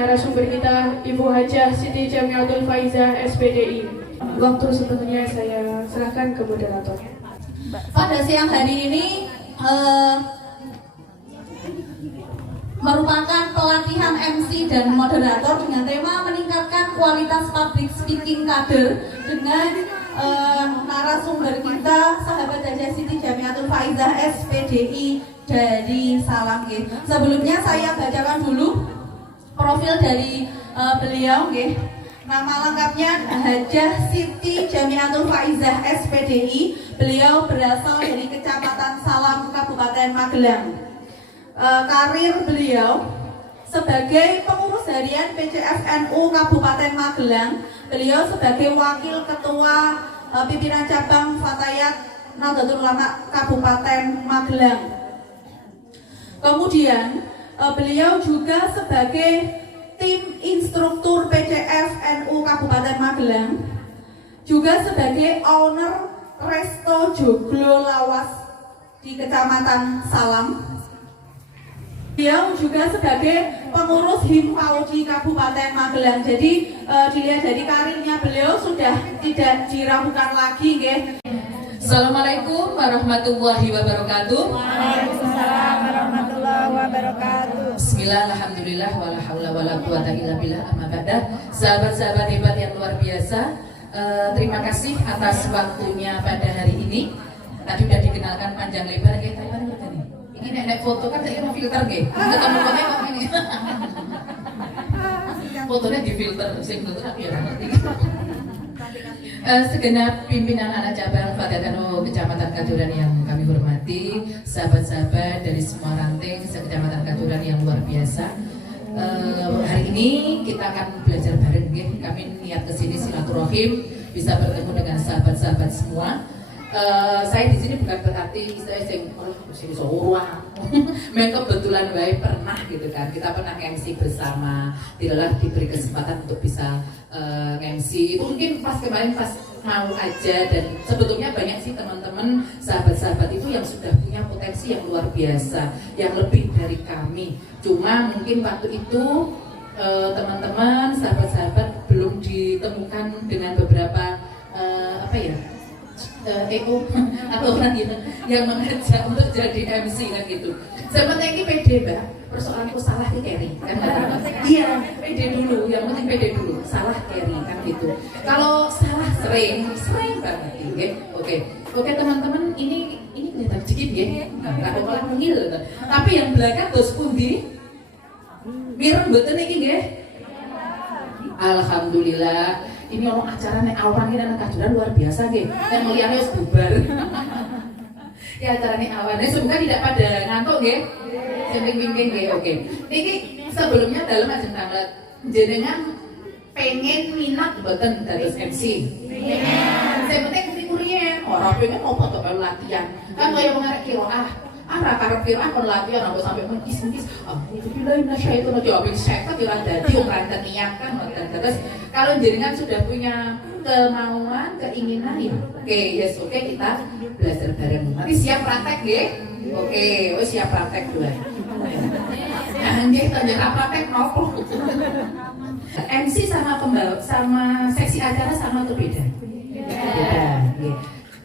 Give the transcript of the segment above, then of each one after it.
narasumber kita, Ibu Hajah Siti Jamiatul Faizah, SPDI. Waktu sepenuhnya saya serahkan ke moderator. Pada siang hari ini merupakan pelatihan MC dan moderator dengan tema meningkatkan kualitas public speaking kader dengan narasumber kita sahabat Hajah Siti Jamiatul Faizah SPDI dari Salam. Sebelumnya saya bacakan dulu profil dari beliau. Nama lengkapnya Hajah Siti Jamiatul Faizah SPDI. Beliau berasal dari Kecamatan Salam, Kabupaten Magelang. Karir beliau sebagai pengurus harian PCFNU Kabupaten Magelang. Beliau sebagai wakil ketua pimpinan cabang Fatayat Nahdlatul Ulama Kabupaten Magelang. Kemudian beliau juga sebagai tim instruktur PCFNU Kabupaten Magelang, juga sebagai owner Resto Joglo Lawas di Kecamatan Salam. Beliau juga sebagai pengurus Himpauji Kabupaten Magelang. Jadi dilihat dari karirnya beliau sudah tidak diragukan lagi. Assalamualaikum warahmatullahi wabarakatuh. Waalaikumsalam warahmatullahi wabarakatuh. Bismillah, alhamdulillah, wala haula wala quwata illa billah, amma ba'da. Sahabat-sahabat hebat yang luar biasa, terima kasih atas waktunya pada hari ini. Tadi sudah dikenalkan panjang lebar kayak Taiwan gitu nih. Ini nek foto kan saya mau filter nggih. Ketemu kok ini. Fotonya di filter, sing filter aku ya ngerti. Segenap pimpinan anak cabang Fatayat Kecamatan Kaduran yang kami hormati, sahabat-sahabat dari semua ranting sekecamatan Kaduran yang luar biasa. Hari ini kita akan belajar bareng, kami niat kesini silaturahim, bisa bertemu dengan sahabat-sahabat semua. Saya di sini bukan berarti saya sini seorang, memang kebetulan baik pernah gitu kan, kita pernah MC bersama, tidaklah diberi kesempatan untuk bisa MC. Itu mungkin pas kemarin pas mau aja, dan sebetulnya banyak sih teman-teman sahabat-sahabat itu yang sudah punya potensi yang luar biasa, yang lebih dari kami. Cuma mungkin waktu itu teman-teman sahabat-sahabat belum ditemukan dengan beberapa ego atau orang gitu yang mengajak untuk jadi MC kan gitu. Sebenarnya ini pede mbak, persoalanku salah di carry kan? Iya, pede dulu, yang penting pede dulu, salah carry kan gitu. Kalau salah sering banget, oke teman-teman, ini kelihatan sedikit ya, nggak apa-apa mungil, tapi yang belakang bos pundi, mireng betul ini ya. Alhamdulillah. Ini orang acara nek awan ini anak Kaduran luar biasa nggih. Nek mulyane wis bubar. Ya acara nek awan. Semoga tidak pada ngantuk nggih. Sing pimpin nggih. Oke. Niki sebelumnya dalam ajeng tanglet jenengan pengen minat mboten dados MC. Pengen. Sing penting kuriyen ora pengen opo to latihan. Kan kaya wong arek kira karep kira kon latihan aku sampai mengkis-mengkis. Itu lain syaitan aja habis sekat ora dadi wong ranten niat kan ngoten. Terus kalau jenengan sudah punya kemauan, keinginan ya. Oke, kita belajar bareng. Nanti siap praktek nggih? Oke, siap praktek dulu. Nah, nggih tanya praktek nopo. MC sama pembawa sama seksi acara sama atau beda? Beda.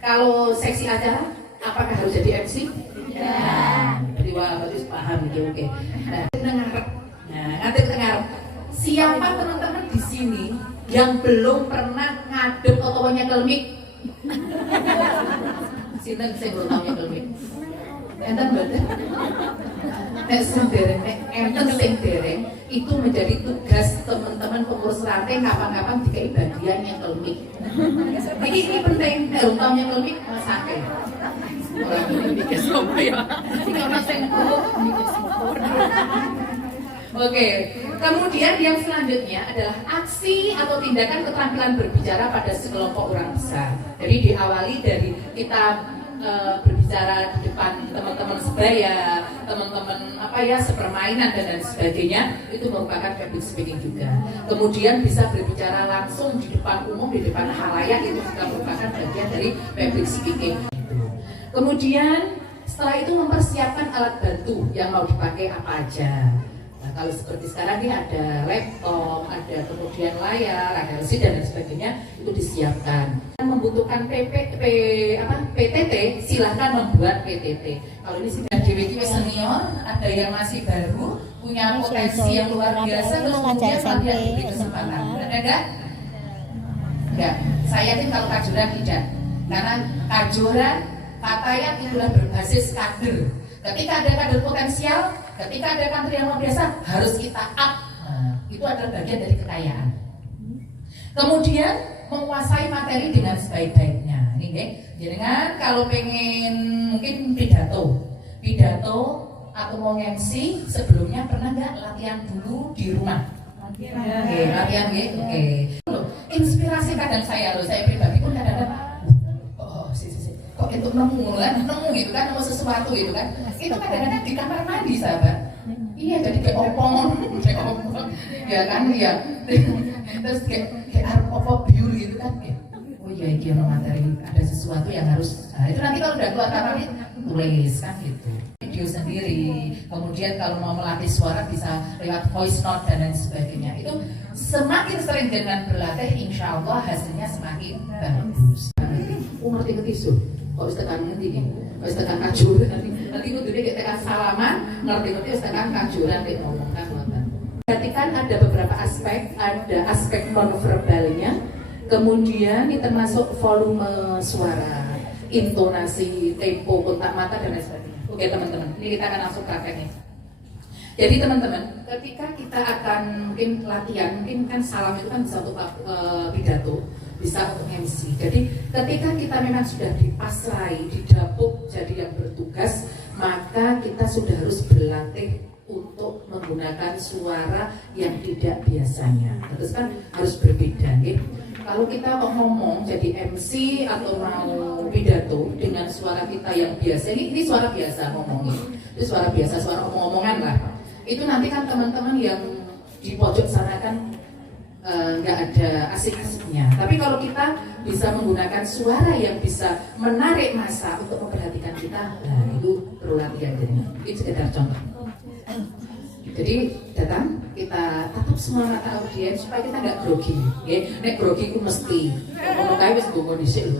Kalau seksi acara apakah harus jadi MC? Ya, beriwa harus paham gitu, oke. Nah, nanti dengar. Siapa teman-teman di sini yang belum pernah ngadep atau nyekel mic? Sinten sing belum tahu nyekel mic? Enten mboten? Nek sing dereng, enten sing dereng itu menjadi tugas teman-teman pengurus ranting kapan-kapan dikai bagian nyekel mic. Ini penting, nek belum tahu nyekel mic masake. Orang ini bikin sopo ya. Ini orang sengkok. Oke, kemudian yang selanjutnya adalah aksi atau tindakan keterampilan berbicara pada sekelompok orang besar. Jadi diawali dari kita berbicara di depan teman-teman sebaya, teman-teman sepermainan dan lain sebagainya, itu merupakan public speaking juga. Kemudian bisa berbicara langsung di depan umum, di depan khalayak, itu juga merupakan bagian dari public speaking. Kemudian setelah itu mempersiapkan alat bantu yang mau dipakai apa aja. kalau seperti sekarang ini ada laptop, ada kemudian layar, ada LCD dan lain sebagainya, itu disiapkan. Membutuhkan PTT, silahkan membuat PTT. Kalau ini sudah DWQ senior, ada yang masih baru, punya potensi yang luar biasa, terus kemudian tidak diberi kesempatan. Ada enggak? Enggak. Saya yakin kalau kajuran tidak, karena kajuran katanya itulah berbasis kader. Ketika ada kader potensial, ketika ada kader yang luar biasa, harus kita up. Nah, itu adalah bagian dari kekayaan. Kemudian menguasai materi dengan sebaik-baiknya. Ini deh, jangan kalau pengen mungkin pidato atau mau MC, sebelumnya pernah nggak latihan dulu di rumah? Latihan gitu. Inspirasi kadang saya pribadi pun kadang-kadang kok itu nemu gitu kan, nemu sesuatu gitu kan, itu kadang-kadang di kamar mandi sahabat. Iya, jadi kayak opong ya kan, ya terus kayak apa biur gitu kan, oh iya ini materi, ada sesuatu yang harus, nah, itu nanti kalau udah keluar kamar tulis kan gitu, video sendiri. Kemudian kalau mau melatih suara bisa lewat voice note dan lain sebagainya. Itu semakin sering dengan berlatih, insya Allah hasilnya semakin bagus. Ngerti isu, kok bisa tekan ngerti nih, kok bisa tekan kajuran, nanti itu dia tekan salaman, ngerti bisa tekan kajuran, dia ngomongkan. Perhatikan ada beberapa aspek, ada aspek nonverbalnya, kemudian ini termasuk volume suara, intonasi, tempo, kontak mata dan lain sebagainya. Oke teman-teman, ini kita akan langsung prakteknya. Jadi teman-teman, ketika kita akan mungkin latihan, mungkin kan salam itu kan bisa untuk pidato, bisa untuk MC. Jadi ketika kita memang sudah dipasrai, didapuk jadi yang bertugas, maka kita sudah harus berlatih untuk menggunakan suara yang tidak biasanya. Terus kan harus berbeda, gitu. Kalau kita mau ngomong jadi MC atau mau pidato dengan suara kita yang biasa, ini suara biasa ngomongnya, itu suara biasa, suara omong-omongan lah. Itu nanti kan teman-teman yang di pojok sana kan nggak ada asik-asiknya. Tapi kalau kita bisa menggunakan suara yang bisa menarik massa untuk memperhatikan kita, nah itu perlu latihan jadinya. Itu sekedar contoh. Jadi datang, kita tatap semua mata audiens supaya kita nggak grogi. Nek grogi itu mesti ngomong kayak wis dongo dhisik lho.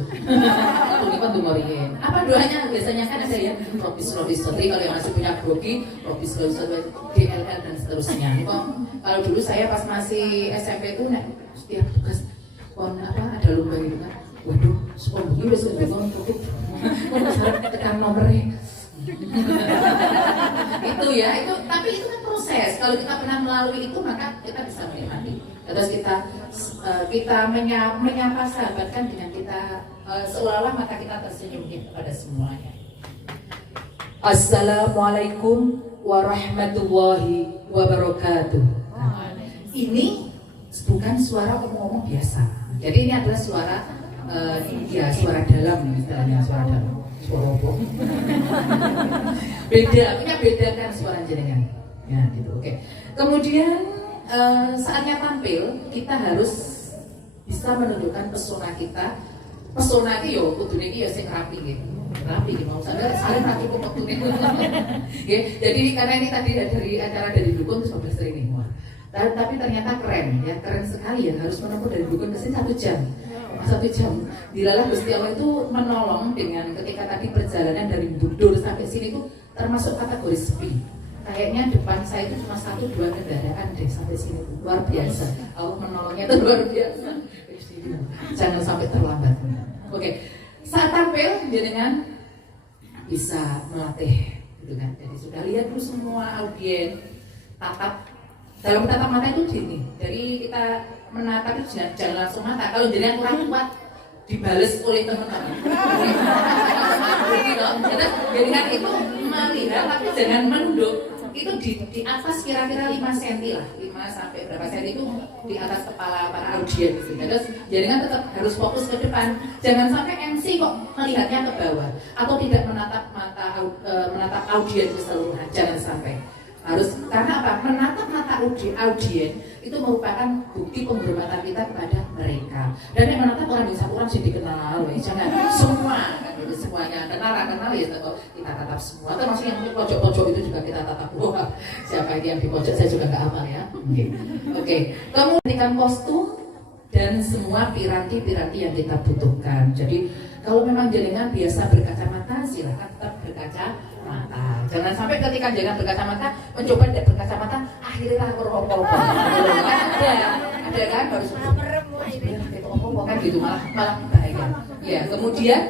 Tunggu riyen. Apa doanya? Biasanya kan ada ya Robis kalau yang masih punya grogi, Robis DLL dan seterusnya. Kalau dulu saya pas masih SMP itu nek setiap tugas ada lomba gitu kan. Waduh, sepon begini wis dongo grogi. Harus tekan nomornya. Itu ya, tapi itu kan proses. Kalau kita pernah melalui itu maka kita bisa menikmati. Terus kita menyapa sahabat kan dengan kita seolah-olah mata kita tersenyum kepada semuanya. Assalamualaikum warahmatullahi wabarakatuh. Ini bukan suara omong-omong biasa. Jadi ini adalah suara suara dalam, istilahnya suara dalam. Suara apa? Bedakan suara jenengan. Ya gitu, oke. Kemudian saatnya tampil, kita harus bisa menunjukkan pesona kita. Pesona iki yo kudune iki ya sing rapi gitu. Rapi gitu, mau sadar ra cukup waktune. Jadi karena ini tadi dari acara dari dukun terus sampai sering nih. Tapi ternyata keren ya, keren sekali ya, harus menempuh dari dukun ke sini 1 jam. 1 jam. Dilalah Gusti Allah itu menolong dengan ketika tadi perjalanan dari Budur sampai sini itu termasuk kategori sepi. Kayaknya depan saya itu cuma 1-2 kendaraan deh sampai sini. Luar biasa. Allah menolongnya itu luar biasa. Jangan sampai terlambat. Oke. Saat tampil dengan bisa melatih gitu kan. Jadi sudah lihat dulu semua audiens, tatap. Dalam tatap mata itu gini. Dari kita menatap itu jangan langsung mata. Kalau jenengan kurang kuat dibales oleh teman-teman. Jadi kan itu melihat tapi jangan menunduk. Itu di atas kira-kira 5 cm lah, 5 sampai berapa cm itu di atas kepala para audiens. Terus jenengan tetap harus fokus ke depan. Jangan sampai MC kok melihatnya ke bawah atau tidak menatap audiens keseluruhan. Jangan sampai. Harus, karena apa? Menatap mata audien itu merupakan bukti penghormatan kita kepada mereka. Dan yang menonton orang bisa orang sih dikenal, jangan semua kan gitu, semuanya kenal ya kita tatap semua. Termasuk yang di pojok-pojok itu juga kita tatap. Wah, siapa yang di pojok saya juga nggak hafal ya. Oke. Kemudian kostum dan semua piranti-piranti yang kita butuhkan. Jadi kalau memang jenengan biasa berkacamata, silakan tetap berkacamata. Jangan sampai ketika jenengan berkacamata mencoba tidak berkacamata, akhirnya berhopol-hopol. Ada kan harus kan gitu malah bahaya. Ya, kemudian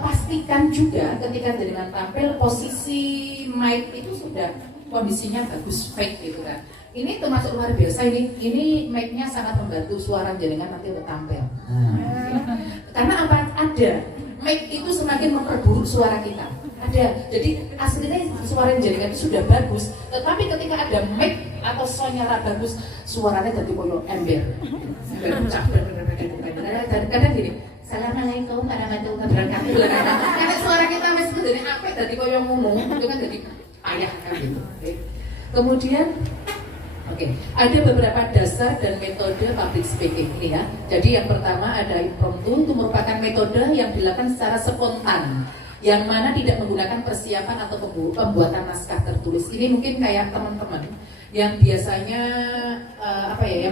pastikan juga ketika jenengan tampil posisi mic itu sudah kondisinya bagus, fake gitu kan. Ini termasuk luar biasa ini mic-nya sangat membantu suara jenengan nanti untuk tampil. Karena apa? Ada mic itu semakin memperburuk suara kita. Ada. Jadi aslinya suara jenengan itu sudah bagus, tetapi ketika ada mic atau suara bagus, suaranya jadi koyo ember. Kadang gini, Assalamualaikum warahmatullahi wabarakatuh. Karena suara kita masih jadi apik, jadi koyo ngomong, itu kan jadi payah kan gitu. Kemudian ada beberapa dasar dan metode public speaking ini ya. Jadi yang pertama ada impromptu, itu merupakan metode yang dilakukan secara spontan, yang mana tidak menggunakan persiapan atau pembuatan naskah tertulis. Ini mungkin kayak teman-teman yang biasanya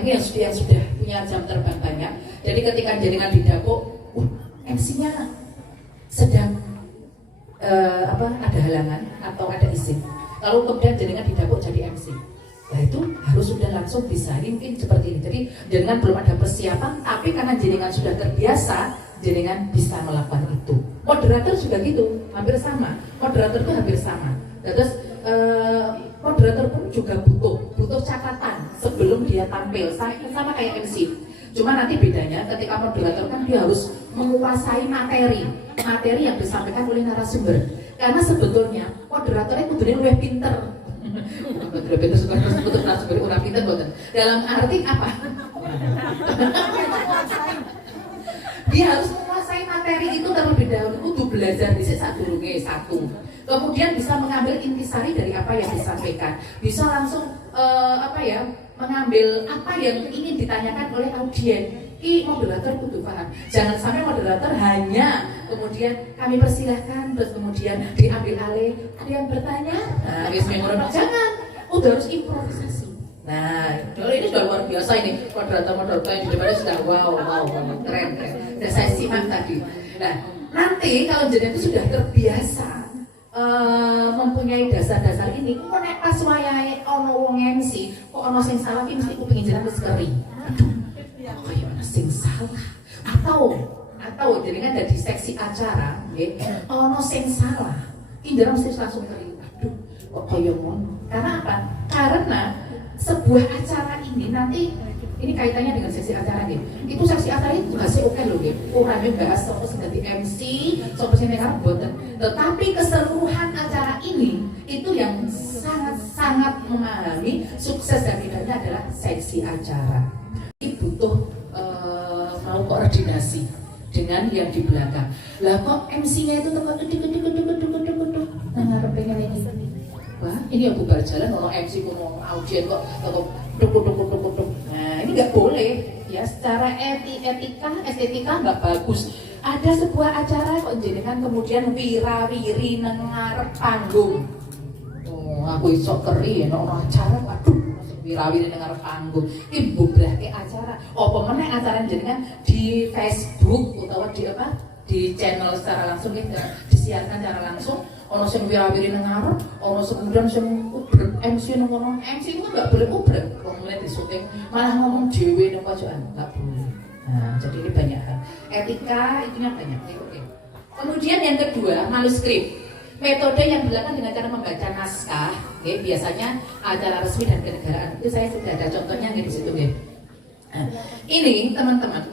yang sudah punya jam terbang banyak. Jadi ketika jenengan di dapur, MC-nya sedang ada halangan atau ada izin. Lalu kemudian jenengan di dapur jadi MC. Nah itu harus sudah langsung bisa, ini mungkin seperti ini. Jadi jenengan belum ada persiapan, tapi karena jenengan sudah terbiasa, jenengan bisa melakukan itu. Moderator juga gitu, hampir sama. Moderator itu hampir sama. Terus moderator pun juga butuh catatan sebelum dia tampil, sama kayak MC. Cuma nanti bedanya ketika moderator kan dia harus menguasai materi yang disampaikan oleh narasumber. Karena sebetulnya moderatornya itu benar lebih pinter. Betul suka betul narasumber orang pinter boten. Dalam arti apa? Dia harus menguasai materi itu terlebih dahulu, kudu belajar di satu. Kemudian bisa mengambil intisari dari apa yang disampaikan. Bisa langsung mengambil apa yang ingin ditanyakan oleh audien. Moderator kudu paham. Jangan sampai moderator hanya kemudian kami persilahkan, terus kemudian diambil alih. Ada yang bertanya? Nah, jangan. Udah harus improvisasi. Nah, ini sudah luar biasa ini. Moderator yang di depannya sudah wow, keren. Dan saya simak tadi. Nah, nanti kalau jenengan itu sudah terbiasa mempunyai dasar-dasar ini, kok nek pas wayahe ono wong MC, kok ono sing salah iki mesti kuping jenengan wis kering. Aduh. Kayak mana sing salah? Atau jenengan ada di seksi acara, nggih, ono sing salah. Ki jenengan mesti langsung kering. Aduh, kok kaya ngono. Karena apa? Karena sebuah acara ini nanti ini kaitannya dengan seksi acara nih. Itu seksi acara itu juga oke loh nih. Orangnya bahas soal sebagai MC, soal negar boten. Tetapi keseluruhan acara ini itu yang sangat memahami sukses dan tidaknya adalah seksi acara. Ini butuh mau koordinasi dengan yang di belakang. Lah kok MC-nya itu tukuk. Nah, pengen ini. Wah, ini yang bubar jalan kalau MC ngomong audien kok tukuk. Nah, ini nggak boleh ya, secara estetika nggak bagus. Ada sebuah acara kok jenengan kemudian wira-wiri nang ngarep panggung. Oh, aku iso keri nek ono acara, waduh, wira-wiri nang ngarep panggung. Iki bubrahke acara. Apa meneh acara jenengan di Facebook utawa di channel secara langsung gitu, disiarkan secara langsung. Ono sing wira-wiri nang ngarep, ono kemudian sing ubrek MC nang ngono. MC itu enggak boleh ubrek, wong mulai disuting malah ngomong dhewe nang pojokan, enggak boleh. Nah, jadi ini banyak hal. Etika itunya banyak. Oke. Kemudian yang kedua, manuskrip. Metode yang dilakukan dengan cara membaca naskah, biasanya acara resmi dan kenegaraan. Itu saya sudah ada contohnya di situ, Nah, ini teman-teman,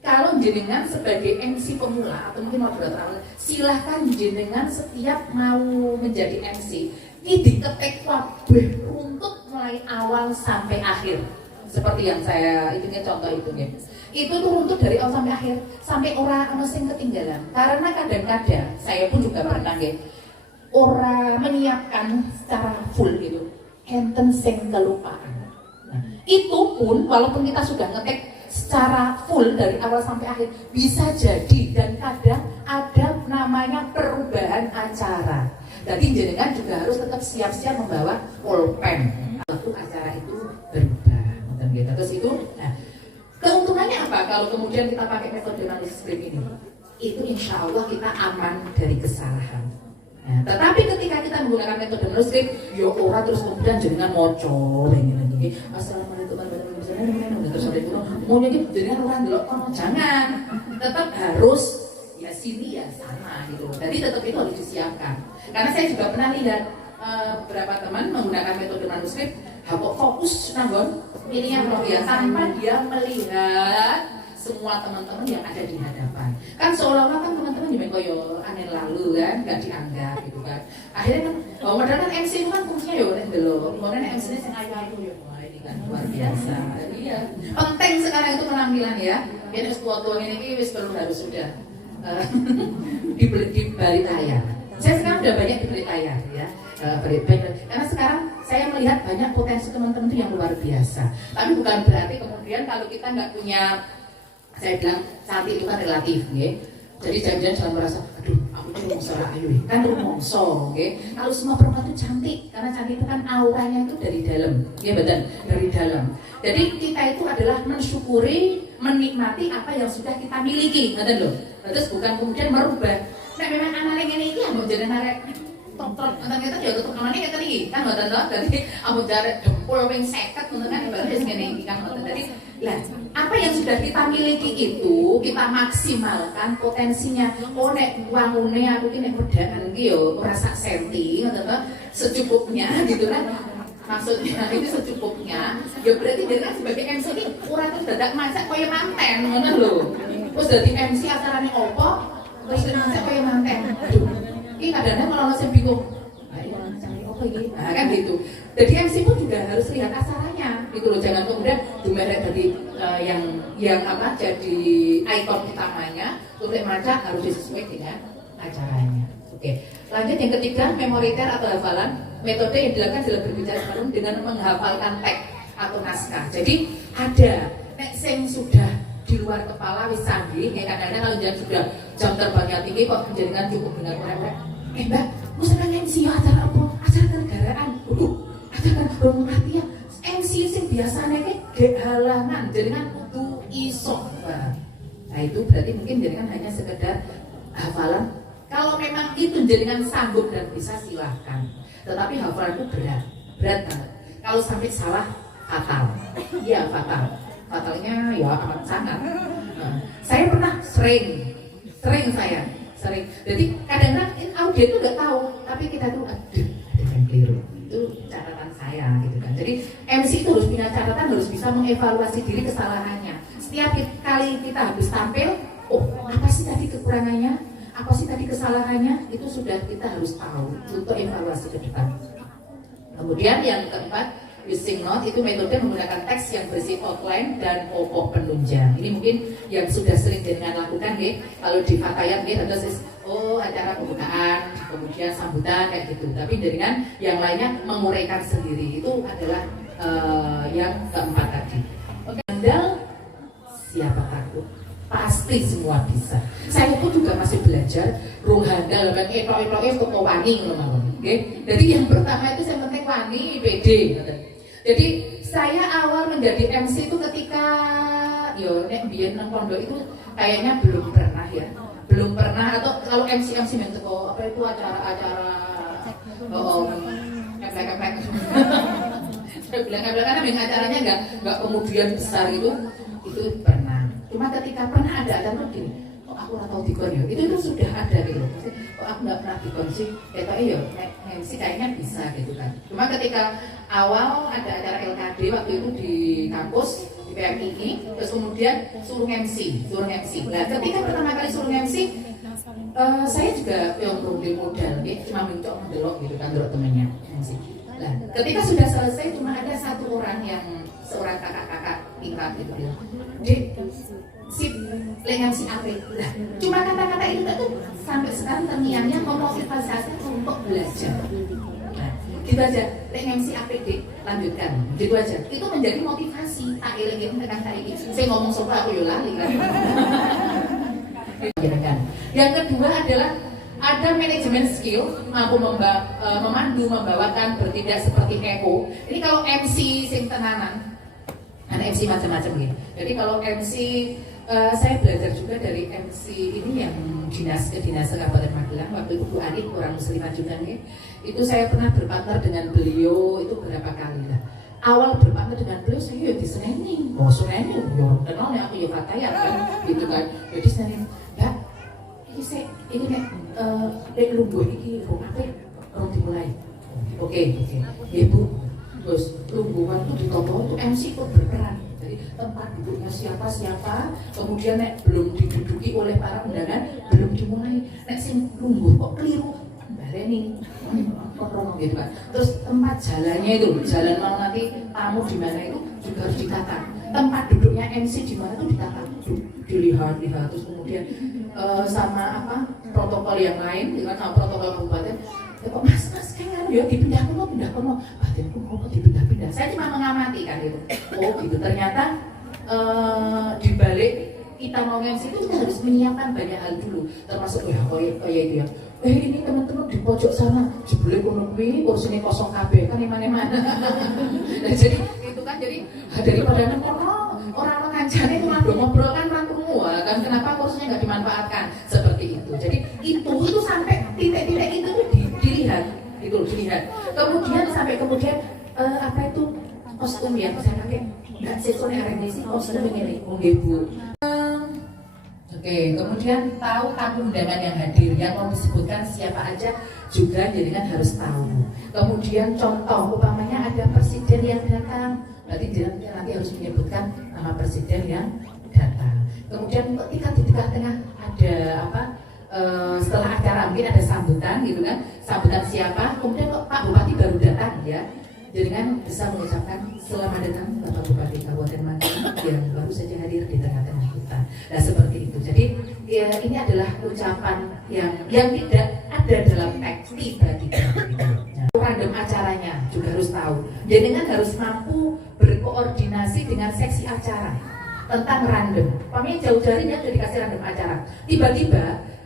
kalau jenengan sebagai MC pemula atau mungkin moderator awal, silahkan jenengan setiap mau menjadi MC ini diketik kabeh runtut mulai awal sampai akhir. Seperti yang saya itu contoh itu Itu tuh runtut dari awal sampai akhir, sampai orang sing ketinggalan. Karena kadang-kadang saya pun juga pernah orang menyiapkan secara full gitu. Enten sing kelupaan. Nah, itu pun walaupun kita sudah ngetek secara full dari awal sampai akhir, bisa jadi dan kadang ada namanya perubahan acara. Jadi jenengan juga harus tetap siap-siap membawa pulpen waktu acara itu berubah. Dan gitu. Terus itu, nah, keuntungannya apa kalau kemudian kita pakai metode manuskrip ini? Itu insya Allah kita aman dari kesalahan. Nah, tetapi ketika kita menggunakan metode manuskrip, ya orang terus kemudian jenengan moco, begini. Assalamualaikum warahmatullahi wabarakatuh. Terus sampai itu, maunya gitu, jenengan orang dulu, jangan. Tetap harus ya sini ya sana gitu. Jadi tetap itu harus disiapkan. Karena saya juga pernah lihat beberapa teman menggunakan metode manuskrip, kok fokus nanggon pilihnya ya tanpa dia melihat semua teman-teman yang ada di hadapan. Kan seolah-olah kan teman-teman juga koyo aneh lalu kan, nggak dianggap gitu kan. Akhirnya kan, padahal kan MC itu kan fungsinya ya udah dulu. Kemudian MC nya yang ayu-ayu ya, wah ini kan luar biasa. Jadi ya penting sekarang itu penampilan ya. Ini tua-tua ini wis perlu harus sudah di balik layar. Saya sekarang udah banyak di balik layar ya. Karena sekarang saya melihat banyak potensi teman-teman itu yang luar biasa. Tapi bukan berarti kemudian kalau kita nggak punya, saya bilang cantik itu kan relatif, ya. Jadi jangan merasa, aduh, aku cuma seorang ayu, kan rumongso, ya. Kalau semua perempuan itu cantik, karena cantik itu kan auranya itu dari dalam, ya betul, dari dalam. Jadi kita itu adalah mensyukuri, menikmati apa yang sudah kita miliki, betul loh. Terus bukan kemudian merubah. Nah memang anak ini mau jadi narek. Tok-tok, kita ya tutup namanya kayak tadi kan nggak tahu, jadi aku jarak jempol ping 50 untuk kan ibaratnya segini kan nggak. Jadi lah apa yang sudah kita miliki itu kita maksimalkan potensinya. Oh nek wangune aku ini pedaan gitu, rasa senti nggak tahu secukupnya gitu kan. Maksudnya itu secukupnya. Ya berarti dia kan sebagai MC ini kurang terus dadak masak kayak manten mana loh. Terus dari MC acaranya opo, terus masak kayak manten. Ini kadang-kadang kalau saya bingung, kan gitu. Jadi MC pun juga harus lihat acaranya, gitu loh. Jangan kemudian dumerek dari yang apa jadi ikon utamanya, untuk maca harus disesuaikan dengan acaranya. Oke. Lanjut yang ketiga, memoriter atau hafalan. Metode yang dilakukan dalam berbicara forum dengan menghafalkan teks atau naskah. Jadi ada teks yang sudah di luar kepala wis canggih, ya kadang-kadang kalau jangan sudah jam terbangnya tinggi kok menjadikan cukup dengan korek. Mbak, mau senang MC acara apa? Acara kenegaraan. Acara latihan. MC sing biasanya ke halangan, jadikan kudu iso. Nah itu berarti mungkin jadikan hanya sekedar hafalan. Kalau memang itu jadikan sanggup dan bisa silahkan. Tetapi hafalan itu berat banget. Kalau sampai salah fatal. Iya fatal. Fatalnya ya amat sangat. Saya pernah sering. Jadi kadang-kadang audio itu nggak tahu, tapi kita tuh aduh ada yang keliru. Itu catatan saya gitu kan. Jadi MC itu harus punya catatan, harus bisa mengevaluasi diri kesalahannya. Setiap kali kita habis tampil, oh apa sih tadi kekurangannya, apa sih tadi kesalahannya, itu sudah kita harus tahu untuk evaluasi ke depan. Kemudian yang keempat, using note itu metode menggunakan teks yang berisi outline dan pokok penunjang. Ini mungkin yang sudah sering dengan lakukan ya. Kalau di Fatayat ya, terus acara pembukaan, kemudian sambutan kayak gitu. Tapi dengan yang lainnya menguraikan sendiri itu adalah yang keempat tadi. Oke, handal siapa takut? Pasti semua bisa. Saya pun juga masih belajar rung handal kan etok-etoknya untuk wani ngono. Oke. Jadi yang pertama itu saya penting wani PD. Jadi saya awal menjadi MC itu ketika nek biyen nang pondok itu kayaknya belum pernah atau kalau MC menteko apa itu acara-acara keplek-keplek. Saya bilang karena acaranya enggak kemudian besar itu pernah. Cuma ketika pernah ada acara gini, aku nggak tahu dikon ya, itu sudah ada gitu. Kok aku nggak pernah dikon sih, katanya ya MC kayaknya bisa gitu kan. Cuma ketika awal ada acara LKD waktu itu di kampus di PMI, terus kemudian suruh MC. Nah ketika pertama kali suruh MC, saya juga yang belum modal, cuma mencoba mendelok gitu kan, delok temennya MC. Nah ketika sudah selesai cuma ada satu orang yang seorang kakak-kakak tingkat gitu bilang, Dek, sip, lengan si Apri. Nah, cuma kata-kata itu tuh sampai sekarang terngiangnya memotivasi untuk belajar. Nah, gitu aja. MC APD lanjutkan, gitu aja. Itu menjadi motivasi. Tak eling tekan saiki. Saya ngomong soal aku yo lali kan. Yang kedua adalah ada manajemen skill, mampu memandu, membawakan, bertindak seperti Eko. Ini kalau MC sing tenanan, ada MC macam-macam gitu. Jadi kalau MC saya belajar juga dari MC ini yang dinas Kabupaten Magelang, waktu itu Bu Ani orang muslimah juga nih. Itu saya pernah berpartner dengan beliau itu berapa kali lah. Awal berpartner dengan beliau saya ya diseneni, seneni, ya kenal ya aku ya katanya kan, gitu kan. Jadi seneni, Mbak, ini nek lungguh ini apa? Orang dimulai. Oke, ya Bu. Terus lungguhan itu ditoto itu MC pun berperan. Jadi tempat duduknya siapa, kemudian nek belum diduduki oleh para undangan, belum dimulai. Nek sing lungguh kok keliru, baleni, kontrol gitu kan. Terus tempat jalannya itu, jalan mau nanti tamu di mana itu juga harus ditata. Tempat duduknya MC di mana itu ditata, dilihat, terus kemudian sama apa protokol yang lain, dengan sama protokol kabupaten. Ya kok mas kan ya pindah kono, badanku kok dipindah-pindah. Saya cuma mengamati kan itu. Oh gitu, ternyata di balik kita mau MC itu kita harus menyiapkan banyak hal dulu, termasuk ya kayak itu ya. Ini teman-teman di pojok sana, jebule kono kuwi kursinya kosong kabeh kan mana-mana. Nah jadi itu kan jadi daripada nang kono orang kancane cuma ngobrol kan rangkumu kan kenapa kursinya nggak dimanfaatkan seperti itu. Jadi itu sampai titik-titik itu dilihat. Kemudian apa itu kostum yang saya pakai nggak sesuai RNDC kostum ini Bu. Oke, kemudian tahu tamu undangan yang hadir, yang mau disebutkan siapa aja juga jadikan harus tahu. Kemudian contoh, umpamanya ada presiden yang datang, berarti nanti harus menyebutkan nama presiden yang datang. Kemudian ketika di tengah-tengah ada apa? Setelah acara mungkin ada sambutan gitu kan, sambutan siapa, kemudian Pak Bupati baru datang ya, dengan bisa mengucapkan selamat datang Bapak Bupati Kabupaten Magelang yang baru saja hadir di tengah-tengah kita. Nah seperti itu. Jadi ya, ini adalah ucapan yang tidak ada dalam teks tiba-tiba. Nah, random acaranya juga harus tahu. Jadi kan harus mampu berkoordinasi dengan seksi acara tentang random. Pamnya jauh dari yang sudah dikasih random acara. Tiba-tiba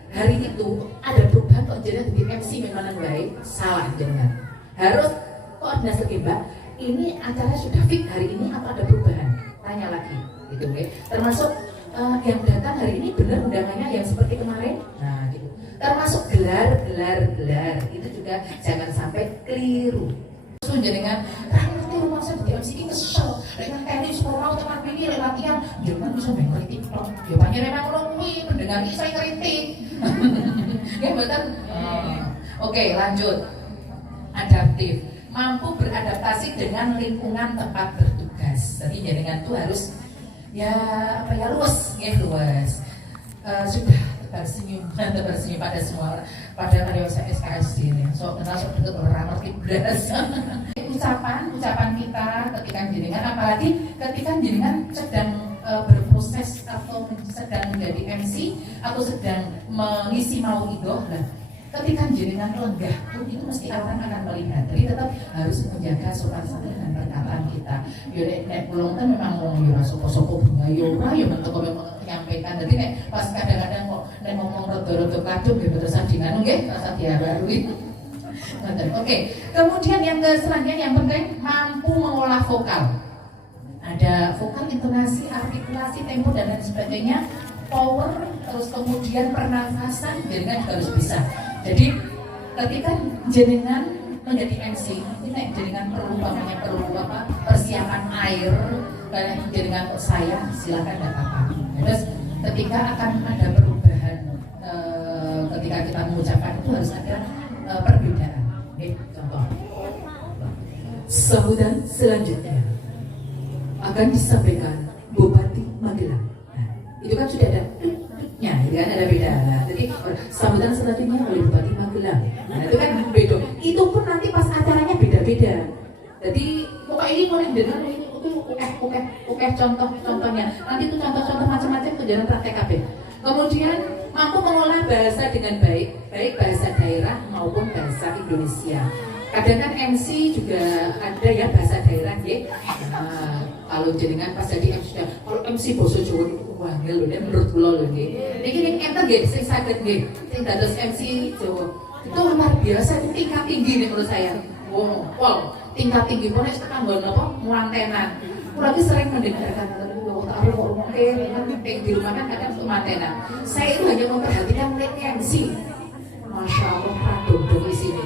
hari itu ada perubahan kok jadi di MC memang baik salah jangan harus koordinasi lagi Mbak, ini acara sudah fix hari ini atau ada perubahan, tanya lagi gitu ya. Termasuk yang datang hari ini benar undangannya yang seperti kemarin, nah gitu. Termasuk gelar itu juga jangan sampai keliru. Dengan ngerti rumah saya di MC ini kesel dengan teknis sekolah teman ini latihan jangan bisa main kritik jawabannya memang ngomongin pendengar ini saya kritik ya betul. Oke, lanjut. Adaptif, mampu beradaptasi dengan lingkungan tempat bertugas. Jadi jaringan itu harus luas. Sudah tersenyum pada semua pada karyawan SKS ini. Kenal deket orang ngerti beras. Ucapan kita ketika jenengan, apalagi ketika jenengan sedang berproses atau sedang menjadi MC atau sedang mengisi mauidhah lah. Ketika jenengan lenggah pun itu mesti orang akan melihat. Jadi tetap harus menjaga sopan santun dan perkataan kita. Yo nek pulang kan memang ngomong yo sopo-sopo bunga yo ora yo mentok menyampaikan. Jadi nek pas kadang-kadang kok nek ngomong rada-rada kadung nggih boten sadingan nggih rasa diarui. Oke. Kemudian yang selanjutnya yang penting mampu mengolah vokal. Ada vokal, intonasi, artikulasi, tempo dan lain sebagainya. Power, terus kemudian pernafasan jenengan juga harus bisa. Jadi ketika jenengan menjadi MC, ini jenengan perlu persiapan air, dan jenengan saya silakan datang apa. Terus ketika akan ada perubahan, ketika kita mengucapkan itu harus ada perbedaan. Contoh, sambutan selanjutnya akan disampaikan Bupati Magelang. Itu kan sudah ada nya, kan ada beda. Nah, jadi sambutan selanjutnya oleh Bupati Magelang. Nah, itu kan beda. Itu pun nanti pas acaranya beda-beda. Jadi pokoknya ini boleh dengar ini oke contohnya. Nanti itu contoh-contoh macam-macam itu jalan praktek KB. Kemudian mampu mengolah bahasa dengan baik bahasa daerah maupun bahasa Indonesia. kadang kan MC juga ada ya bahasa daerah ya. Nah, kalau jenengan pas jadi MC, kalau MC basa Jawa itu wangel lho nek menurut kula lho nggih. Niki nek enten nggih sing saged nggih sing dados MC Jawa. Itu luar biasa, itu tingkat tinggi nih menurut saya. Wow, tingkat tinggi pun itu tambah apa? Muantenan. Kurang sering mendengarkan di rumah kan kadang untuk mantenan. Saya itu hanya memperhatikan MC. Masya Allah, radong di sini.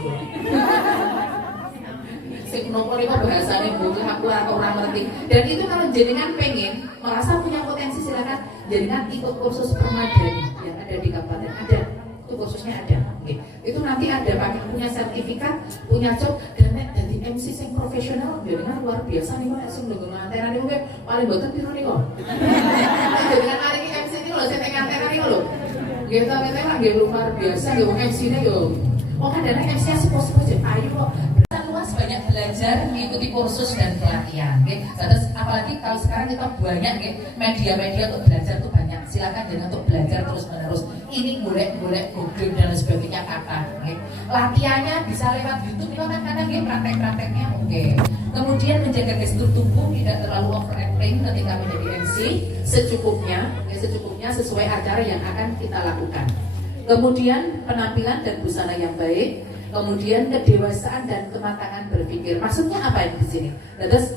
Sing nopo niku bahasane mbutuh aku orang ngerti. Dan itu kalau jenengan pengen merasa punya potensi, silakan jenengan ikut kursus permadani yang ada di kabupaten. Ada, itu kursusnya ada. Oke. Itu nanti ada punya sertifikat, punya job, dan jadi MC sing profesional jenengan luar biasa nih kok sing nggo antena niku paling boten piro niku. Jenengan hari ini MC niku lho sing antena niku lho. Nggih ta nggih luar biasa nggih MC-ne yo. Oh kan ada MC-nya sepo-sepo ayo kok. Banyak belajar, mengikuti kursus dan pelatihan. Okay? Terus apalagi kalau sekarang kita banyak media-media untuk belajar tuh banyak. Silakan jangan untuk belajar terus-menerus. Ini golek Google dan sebagainya kata. Okay? Latihannya bisa lewat YouTube, itu kan kadang praktek-prakteknya. Oke. Kemudian menjaga gestur tubuh, tidak terlalu overacting ketika menjadi MC, secukupnya sesuai acara yang akan kita lakukan. Kemudian penampilan dan busana yang baik. Kemudian kedewasaan dan kematangan berpikir. Maksudnya apa di sini? Terus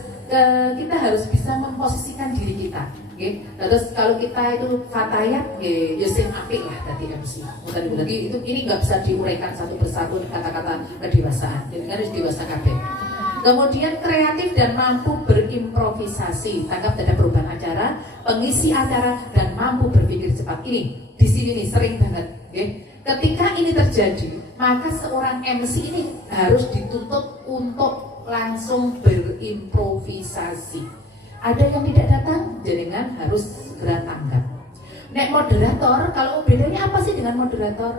kita harus bisa memposisikan diri kita. Terus kalau kita itu fatayat, ya sing apik lah tadi MC. Berarti itu ini nggak bisa diuraikan satu persatu kata-kata kedewasaan. Jadi harus dewasa kabeh. Kemudian kreatif dan mampu berimprovisasi, tanggap terhadap perubahan acara, pengisi acara dan mampu berpikir cepat. Ini di sini nih sering banget. Ketika ini terjadi, maka seorang MC ini harus dituntut untuk langsung berimprovisasi. Ada yang tidak datang, jenengan harus segera tanggap. Nek moderator, kalau bedanya apa sih dengan moderator?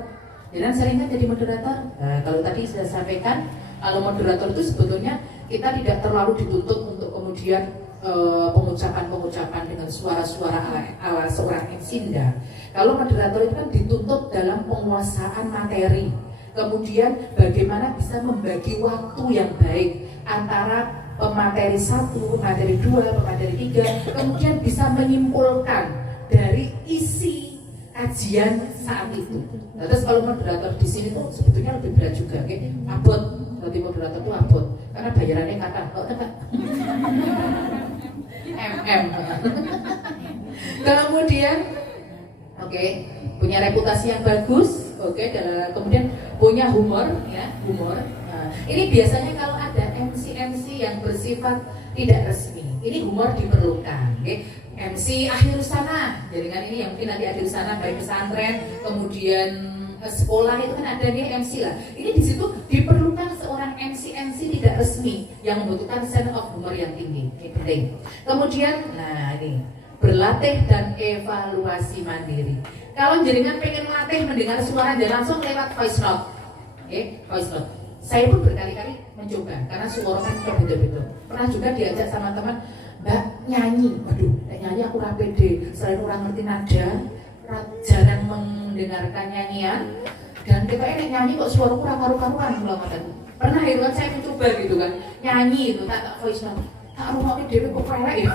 Jenengan sering kan jadi moderator? Nah, kalau tadi sudah sampaikan, kalau moderator itu sebetulnya kita tidak terlalu dituntut untuk kemudian pengucapan dengan suara-suara ala seorang MC. Kalau moderator itu kan dituntut dalam penguasaan materi. Kemudian bagaimana bisa membagi waktu yang baik antara pemateri 1, pemateri 2, pemateri 3, kemudian bisa menyimpulkan dari isi kajian saat itu. Nah, terus kalau moderator di sini tuh sebetulnya lebih berat juga, abot. Berarti moderator tuh abot, karena bayarannya kata, kemudian punya reputasi yang bagus, kemudian punya humor. Nah, ini biasanya kalau ada MC yang bersifat tidak resmi, ini humor diperlukan. MC akhir sana, jaringan ini yang mungkin nanti akhir sana baik pesantren, kemudian sekolah itu kan ada nih MC lah. Ini di situ diperlukan seorang MC tidak resmi yang membutuhkan sense of humor yang tinggi. Ini penting. Kemudian, nah ini berlatih dan evaluasi mandiri. Kalau jenengan pengen melatih mendengar suara dan langsung lewat voice note, voice note. Saya pun berkali-kali mencoba karena suara kan beda-beda. Pernah juga diajak sama teman, Mbak nyanyi. Waduh, nyanyi aku ora pede. Selain orang ngerti nada, jarang mendengarkan nyanyian. Dan kita ini nyanyi kok suara kurang karu-karuan kata. Pernah itu kan saya mencoba gitu kan, nyanyi itu tak voice note. Tak rumah dewe kok pelek ya.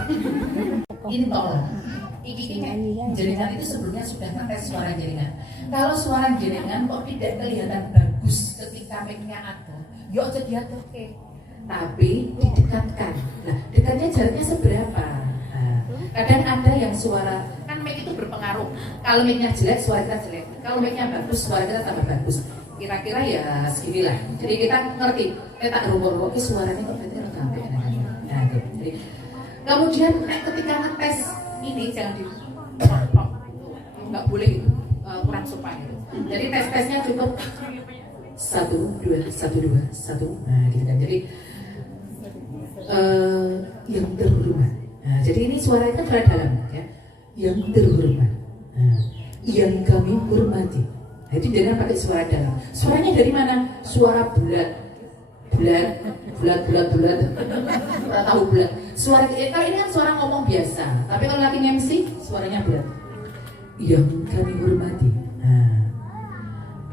Ini tolong. Iki jaringan itu sebelumnya sudah ngetes suara jaringan. Kalau suara jaringan kok tidak kelihatan bagus ketika mic-nya ada, yuk aja diatur tapi didekatkan. Nah, dekatnya jaraknya seberapa? Nah, kadang ada yang suara kan mic itu berpengaruh. Kalau mic-nya jelek, suara kita jelek. Kalau mic-nya bagus, suara kita tambah bagus. Kira-kira ya seginilah. Jadi kita ngerti. Kita rumput suaranya kok berarti sampai. Nah, jadi kemudian ketika ngetes ini jangan di nggak boleh itu kurang sopan itu. Jadi tes-tesnya cukup 1, 2, 1, 2, 1. Nah gitu kan. Jadi yang terhormat. Nah, jadi ini suara itu suara dalam ya. Yang terhormat. Nah, yang kami hormati. Nah, itu jangan pakai suara dalam. Suaranya dari mana? Suara bulat. Nggak tahu bulat. Suara kalau ini kan suara ngomong biasa, tapi kalau lagi MC suaranya bulat. Yang kami hormati,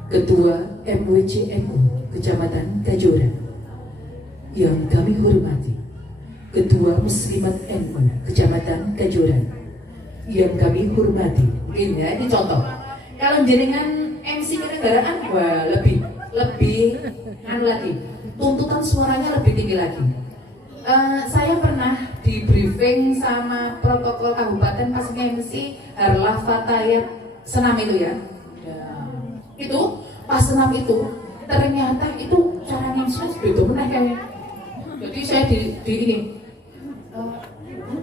Ketua MWCMU Kecamatan Kajora, yang kami hormati Ketua Muslimat NU Kecamatan Kajoran, yang kami hormati, mungkin ya, ini contoh. Kalau jenengan MC kenegaraan, wah lebih lagi, tuntutan suaranya lebih tinggi lagi. Saya pernah di briefing sama protokol kabupaten pas MC Harlah Fatayat senam itu ya. Itu pas senam itu ternyata itu caranya sus beda meneh kayak. Jadi saya di ini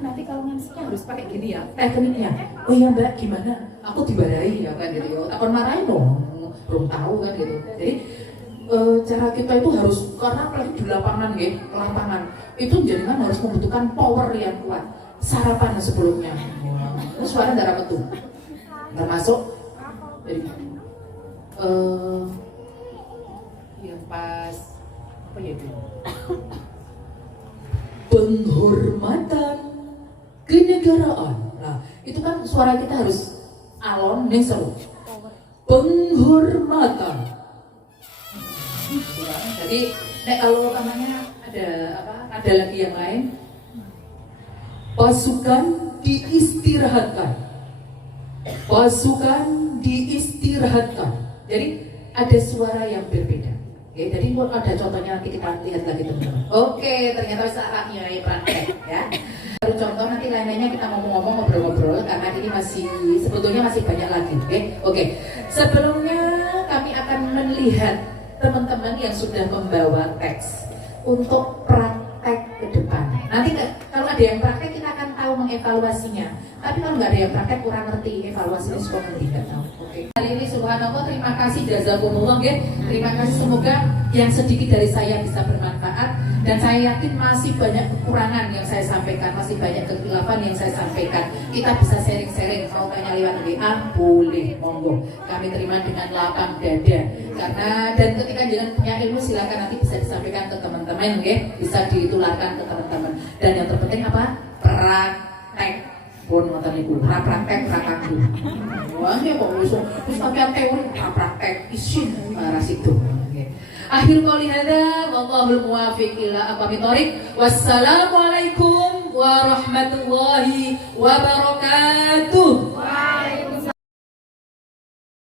nanti kalau ngansinya harus pakai gini ya tekniknya. Oh iya mbak gimana? Aku dibarahi ya kan gitu. Takon marahin dong, belum tahu kan gitu. Jadi cara kita itu harus, karena apalagi di lapangan ya, lapangan itu jenengan harus membutuhkan power yang kuat. Sarapan sebelumnya, suara darah betul, termasuk jadi yang pas apa ya itu? Penghormatan kenegaraan. Nah, itu kan suara kita harus alon dan seru. Penghormatan. Jadi, kalau namanya ada lagi yang lain. Pasukan diistirahatkan. Pasukan diistirahatkan. Jadi ada suara yang berbeda. Oke, jadi ada contohnya nanti kita lihat lagi teman-teman. Oke, ternyata bisa arahnya ya praktek ya. Baru contoh nanti lainnya kita ngomong-ngomong ngobrol-ngobrol karena ini sebetulnya masih banyak lagi. Oke. Sebelumnya kami akan melihat teman-teman yang sudah membawa teks untuk praktek ke depan. Nanti kalau ada yang praktek kita akan tahu mengevaluasinya. Tapi kalau nggak ada yang praktek kurang ngerti evaluasinya suka tidak tahu. Oke. Hari ini subhanallah, terima kasih jazakumullah ya. Terima kasih, semoga yang sedikit dari saya bisa bermanfaat dan saya yakin masih banyak kekurangan yang saya sampaikan, masih banyak kekhilafan yang saya sampaikan. Kita bisa sharing-sharing, mau tanya lewat WA boleh, monggo. Kami terima dengan lapang dada. Karena dan ketika jangan punya ilmu silakan nanti bisa disampaikan ke teman-teman ya, bisa ditularkan ke teman-teman. Dan yang terpenting apa? Praktek. Pun ngoten niku, ora praktek ora kanggo. Wah, kok wis sampeyan teori ora praktek isin ras itu. Akhir qouli hadza wallahul muwaffiq ila aqwamit thoriq. Wassalamualaikum warahmatullahi wabarakatuh.